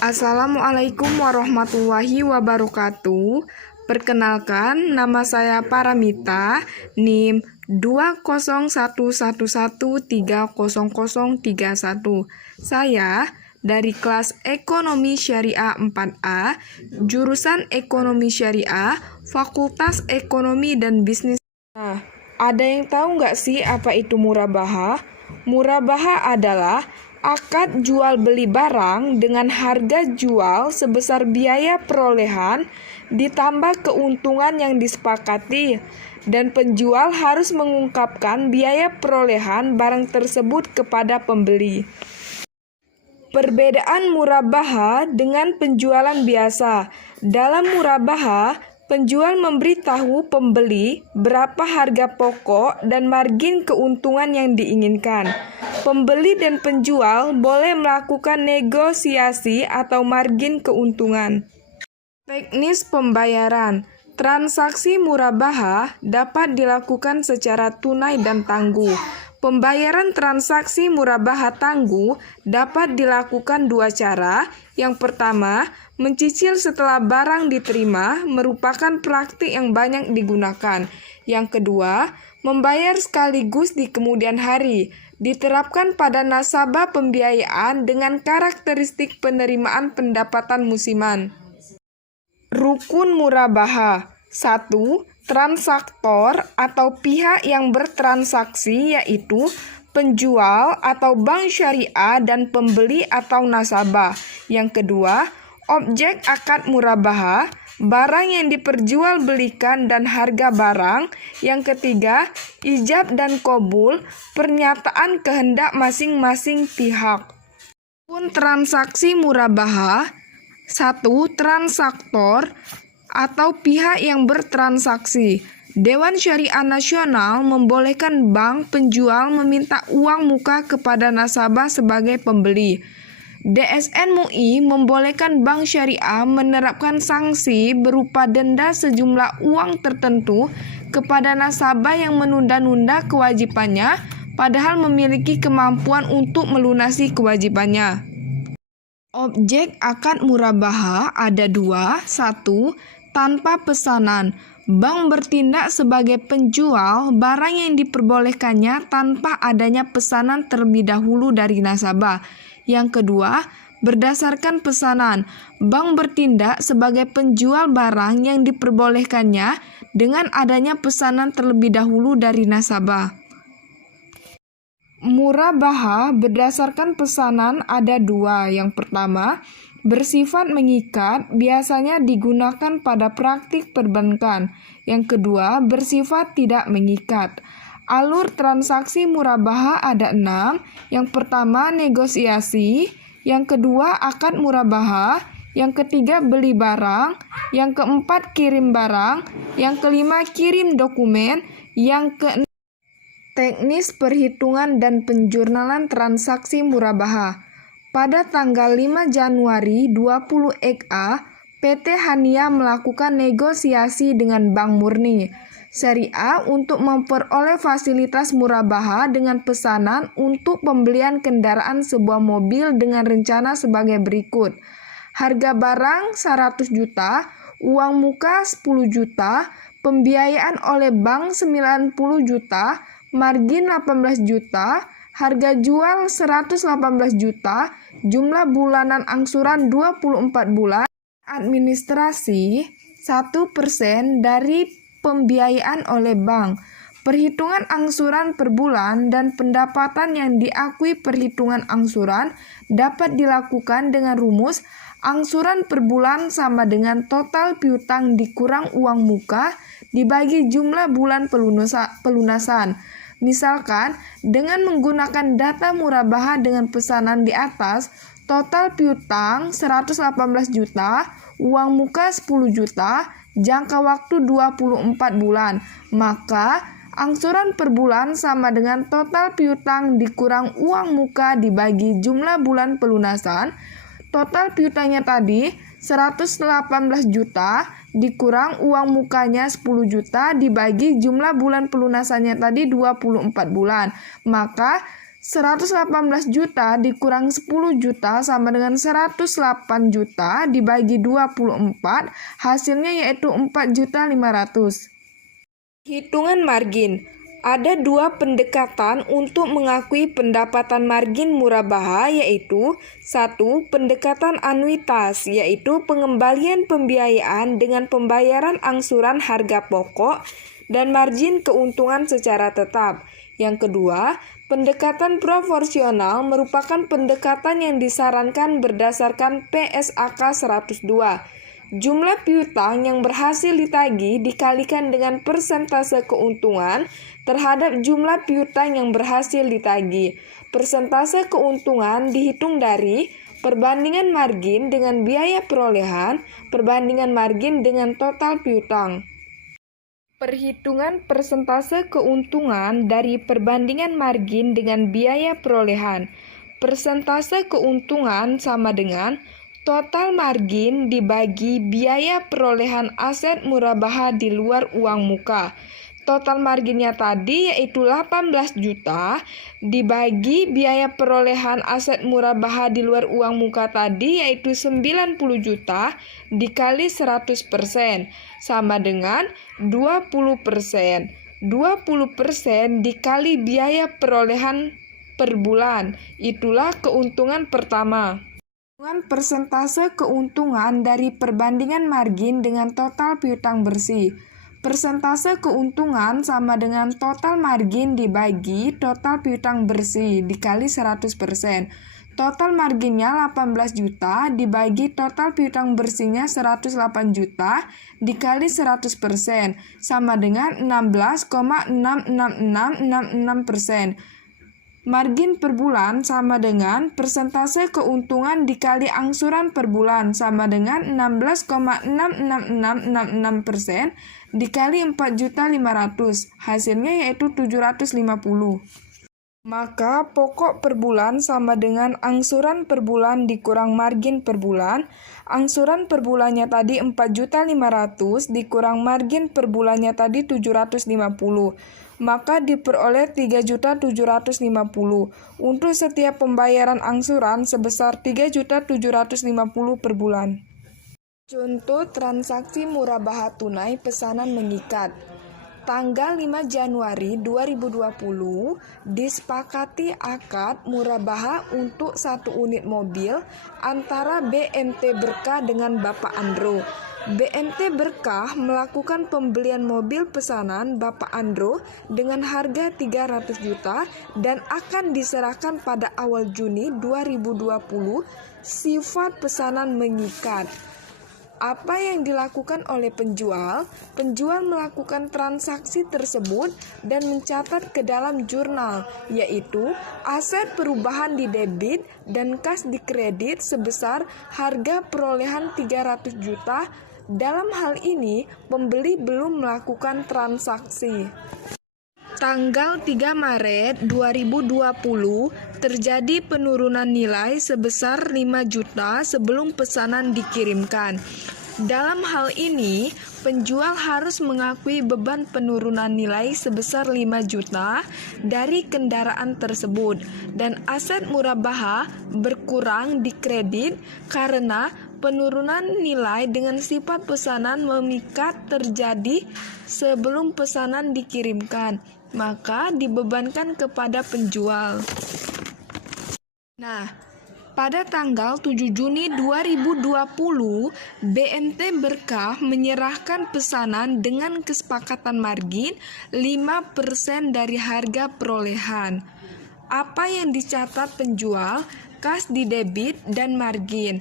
Assalamualaikum warahmatullahi wabarakatuh. Perkenalkan, nama saya Paramita, NIM 20111300031. Saya dari kelas Ekonomi Syariah 4A, jurusan Ekonomi Syariah, Fakultas Ekonomi dan Bisnis. Nah, ada yang tahu nggak sih apa itu murabaha? Murabaha adalah akad jual beli barang dengan harga jual sebesar biaya perolehan ditambah keuntungan yang disepakati, dan penjual harus mengungkapkan biaya perolehan barang tersebut kepada pembeli. Perbedaan murabaha dengan penjualan biasa. Dalam murabaha, penjual memberitahu pembeli berapa harga pokok dan margin keuntungan yang diinginkan. Pembeli dan penjual boleh melakukan negosiasi atau margin keuntungan. Teknis pembayaran. Transaksi murabaha dapat dilakukan secara tunai dan tangguh. Pembayaran transaksi murabaha tangguh dapat dilakukan dua cara. Yang pertama, mencicil setelah barang diterima merupakan praktik yang banyak digunakan. Yang kedua, membayar sekaligus di kemudian hari. Diterapkan pada nasabah pembiayaan dengan karakteristik penerimaan pendapatan musiman. Rukun murabaha. 1. Transaktor atau pihak yang bertransaksi, yaitu penjual atau bank syariah dan pembeli atau nasabah. Yang kedua, objek akad murabaha, barang yang diperjualbelikan dan harga barang. Yang ketiga, ijab dan qabul, pernyataan kehendak masing-masing pihak. Rukun transaksi murabaha. 1. Transaktor atau pihak yang bertransaksi. Dewan Syariah Nasional membolehkan bank penjual meminta uang muka kepada nasabah sebagai pembeli. DSN MUI membolehkan bank syariah menerapkan sanksi berupa denda sejumlah uang tertentu kepada nasabah yang menunda-nunda kewajibannya padahal memiliki kemampuan untuk melunasi kewajibannya. Objek akad murabaha ada dua. 1. Tanpa pesanan. Bank bertindak sebagai penjual barang yang diperbolehkannya tanpa adanya pesanan terlebih dahulu dari nasabah. Yang kedua, berdasarkan pesanan. Bank bertindak sebagai penjual barang yang diperbolehkannya dengan adanya pesanan terlebih dahulu dari nasabah. Murabaha berdasarkan pesanan ada dua. Yang pertama, bersifat mengikat, biasanya digunakan pada praktik perbankan. Yang kedua, bersifat tidak mengikat. Alur transaksi murabaha ada 6. Yang pertama, negosiasi. Yang kedua, akad murabaha. Yang ketiga, beli barang. Yang keempat, kirim barang. Yang kelima, kirim dokumen. Yang keenam, teknis perhitungan dan penjurnalan transaksi murabaha. Pada tanggal 5 Januari 20 EKA, PT Hania melakukan negosiasi dengan Bank Murni Syariah untuk memperoleh fasilitas murabaha dengan pesanan untuk pembelian kendaraan sebuah mobil dengan rencana sebagai berikut. Harga barang 100 juta, uang muka 10 juta, pembiayaan oleh bank 90 juta, margin 18 juta, harga jual 118 juta, jumlah bulanan angsuran 24 bulan, administrasi 1% dari pembiayaan oleh bank. Perhitungan angsuran per bulan dan pendapatan yang diakui perhitungan angsuran dapat dilakukan dengan rumus angsuran per bulan sama dengan total piutang dikurang uang muka dibagi jumlah bulan pelunasan. Misalkan, dengan menggunakan data murabaha dengan pesanan di atas, total piutang 118 juta, uang muka 10 juta, jangka waktu 24 bulan, maka angsuran per bulan sama dengan total piutang dikurang uang muka dibagi jumlah bulan pelunasan. Total piutangnya tadi 118 juta dikurang uang mukanya 10 juta dibagi jumlah bulan pelunasannya tadi 24 bulan. Maka 118 juta dikurang 10 juta sama dengan 108 juta dibagi 24, hasilnya yaitu 4.500.000. Hitungan margin. Ada dua pendekatan untuk mengakui pendapatan margin murabaha, yaitu 1. Pendekatan anuitas, yaitu pengembalian pembiayaan dengan pembayaran angsuran harga pokok dan margin keuntungan secara tetap. Yang kedua, pendekatan proporsional merupakan pendekatan yang disarankan berdasarkan PSAK 102. Jumlah piutang yang berhasil ditagih dikalikan dengan persentase keuntungan terhadap jumlah piutang yang berhasil ditagih. Persentase keuntungan dihitung dari perbandingan margin dengan biaya perolehan, perbandingan margin dengan total piutang. Perhitungan persentase keuntungan dari perbandingan margin dengan biaya perolehan. Persentase keuntungan sama dengan total margin dibagi biaya perolehan aset murabaha di luar uang muka. Total marginnya tadi yaitu 18 juta dibagi biaya perolehan aset murabaha di luar uang muka tadi yaitu 90 juta dikali 100% sama dengan 20%. 20% dikali biaya perolehan per bulan. Itulah keuntungan pertama. Persentase keuntungan dari perbandingan margin dengan total piutang bersih. Persentase keuntungan sama dengan total margin dibagi total piutang bersih dikali 100%. Total marginnya 18 juta dibagi total piutang bersihnya 108 juta dikali 100% sama dengan 16,66666%. Margin per bulan sama dengan persentase keuntungan dikali angsuran per bulan sama dengan 16,66666% dikali 4.500.000. Hasilnya yaitu 750. Maka pokok per bulan sama dengan angsuran per bulan dikurang margin per bulan. Angsuran per bulannya tadi 4.500.000 dikurang margin per bulannya tadi 750. Maka diperoleh 3.750.000 untuk setiap pembayaran angsuran sebesar 3.750.000 per bulan. Contoh transaksi murabaha tunai pesanan mengikat. Tanggal 5 Januari 2020 disepakati akad murabaha untuk 1 unit mobil antara BMT Berkah dengan Bapak Andro. BMT Berkah melakukan pembelian mobil pesanan Bapak Andro dengan harga 300 juta dan akan diserahkan pada awal Juni 2020. Sifat pesanan mengikat. Apa yang dilakukan oleh penjual? Penjual melakukan transaksi tersebut dan mencatat ke dalam jurnal, yaitu aset perubahan di debit dan kas di kredit sebesar harga perolehan 300 juta. Dalam hal ini, pembeli belum melakukan transaksi. Tanggal 3 Maret 2020 terjadi penurunan nilai sebesar 5 juta sebelum pesanan dikirimkan. Dalam hal ini, penjual harus mengakui beban penurunan nilai sebesar 5 juta dari kendaraan tersebut dan aset murabaha berkurang di kredit karena penurunan nilai dengan sifat pesanan memikat terjadi sebelum pesanan dikirimkan, maka dibebankan kepada penjual. Nah, pada tanggal 7 Juni 2020, BMT Berkah menyerahkan pesanan dengan kesepakatan margin 5% dari harga perolehan. Apa yang dicatat penjual? Kas di debit dan margin,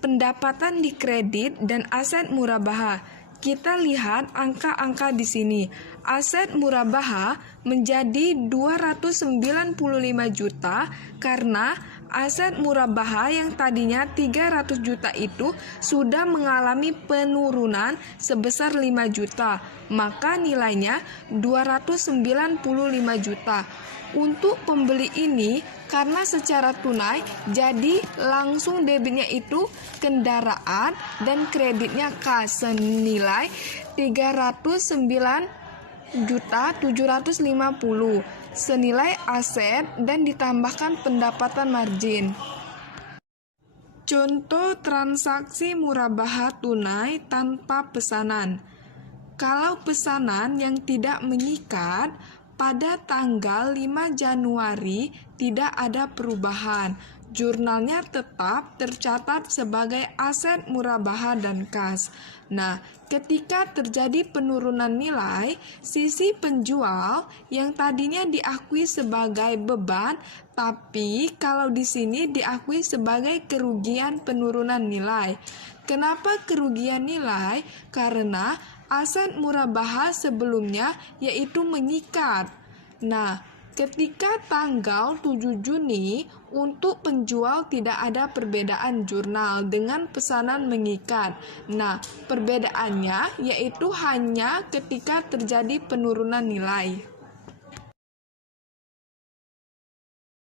pendapatan di kredit dan aset murabaha. Kita lihat angka-angka di sini. Aset murabaha menjadi 295 juta karena aset murabaha yang tadinya 300 juta itu sudah mengalami penurunan sebesar 5 juta, maka nilainya 295 juta. Untuk pembeli ini, karena secara tunai, jadi langsung debitnya itu kendaraan dan kreditnya kas senilai 395 4.750.000 senilai aset dan ditambahkan pendapatan margin. Contoh transaksi murabaha tunai tanpa pesanan. Kalau pesanan yang tidak mengikat, pada tanggal 5 Januari tidak ada perubahan. Jurnalnya tetap tercatat sebagai aset murabaha dan kas. Nah, ketika terjadi penurunan nilai, sisi penjual yang tadinya diakui sebagai beban, tapi kalau di sini diakui sebagai kerugian penurunan nilai. Kenapa kerugian nilai? Karena aset murabaha sebelumnya yaitu mengikat. Nah, ketika tanggal 7 Juni untuk penjual tidak ada perbedaan jurnal dengan pesanan mengikat. Nah, perbedaannya yaitu hanya ketika terjadi penurunan nilai.